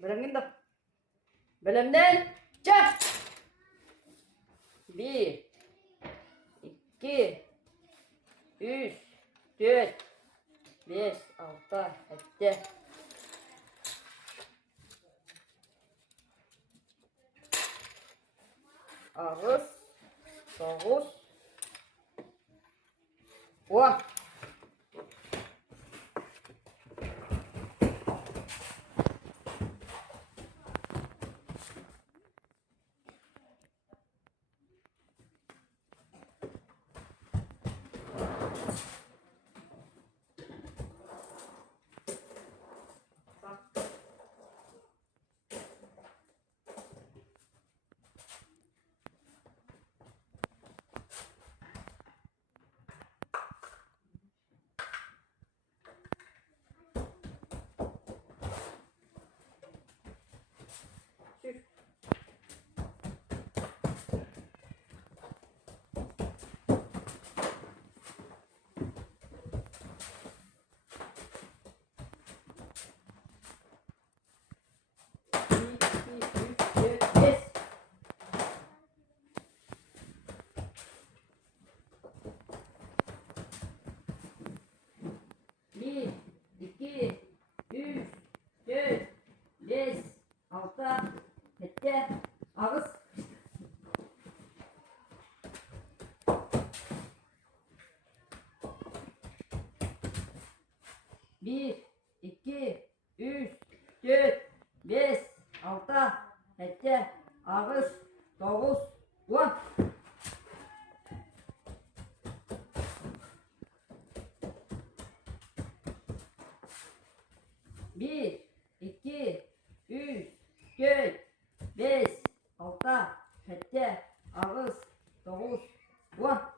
Bölümden de. Bölümden çek. 1, 2, 3, 4, 5, 6, 7. Ağız, 9, 10. Bir, iki, üç, dört, beş, altı, yedi, ağız. Bir, iki, üç, dört, beş, altı, yedi, ağız, dokuz, on. Bir, iki, üç, dört, beş, altı, yedi, ağız, dokuz, on.